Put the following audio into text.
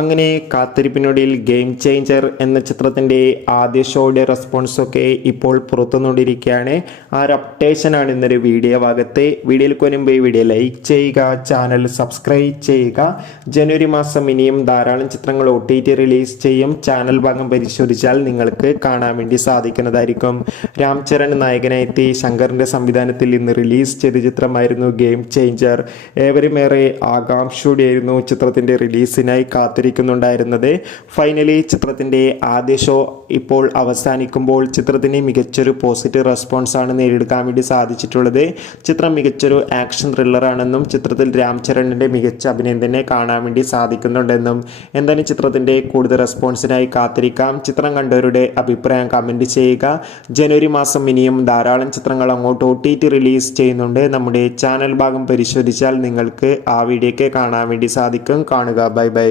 അങ്ങനെ കാത്തിരിപ്പിനൊടുവിൽ game changer എന്ന ചിത്രത്തിൻ്റെ ആദ്യ ഷോയുടെ റെസ്പോൺസൊക്കെ ഇപ്പോൾ പുറത്തുനിന്നുകൊണ്ടിരിക്കുകയാണ്. ആ ഒരു അപ്ഡേഷനാണ് ഇന്നൊരു വീഡിയോ ഭാഗത്ത്. വീഡിയോയിലേക്ക് വരുമ്പോൾ ഈ വീഡിയോ ലൈക്ക് ചെയ്യുക, ചാനൽ സബ്സ്ക്രൈബ് ചെയ്യുക. ജനുവരി മാസം ഇനിയും ധാരാളം ചിത്രങ്ങൾ OTT റിലീസ് ചെയ്യും. ചാനൽ ഭാഗം പരിശോധിച്ചാൽ നിങ്ങൾക്ക് കാണാൻ വേണ്ടി സാധിക്കുന്നതായിരിക്കും. രാം ചരൺ നായകനായെത്തി ശങ്കറിൻ്റെ സംവിധാനത്തിൽ ഇന്ന് റിലീസ് ചെയ്ത ചിത്രമായിരുന്നു ഗെയിം ചേഞ്ചർ. ഏവരുമേറെ ആകാംക്ഷയോടെയായിരുന്നു ചിത്രത്തിൻ്റെ റിലീസിനായി കാത്തിരിക്കുന്നുണ്ടായിരുന്നത്. ഫൈനലി ചിത്രത്തിൻ്റെ ആദ്യ ഷോ ഇപ്പോൾ അവസാനിക്കുമ്പോൾ ചിത്രത്തിന് മികച്ചൊരു പോസിറ്റീവ് റെസ്പോൺസാണ് നേടിയെടുക്കാൻ വേണ്ടി സാധിച്ചിട്ടുള്ളത്. ചിത്രം മികച്ചൊരു ആക്ഷൻ ത്രില്ലറാണെന്നും ചിത്രത്തിൽ രാം ചരണിൻ്റെ മികച്ച അഭിനയം തന്നെ കാണാൻ വേണ്ടി സാധിക്കുന്നുണ്ടെന്നും എന്തായാലും ചിത്രത്തിൻ്റെ കൂടുതൽ റെസ്പോൺസിനായി കാത്തിരിക്കാം. ചിത്രം കണ്ടവരുടെ അഭിപ്രായം കമൻറ്റ് ചെയ്യുക. ജനുവരി മാസം ഇനിയും ധാരാളം ചിത്രങ്ങൾ അങ്ങോട്ട് OTT റിലീസ് ചെയ്യുന്നുണ്ട്. നമ്മുടെ ചാനൽ ഭാഗം പരിശോധിച്ചാൽ നിങ്ങൾക്ക് ആ വീഡിയോയ്ക്ക് കാണാൻ വേണ്ടി സാധിക്കും. കാണുക. Bye bye.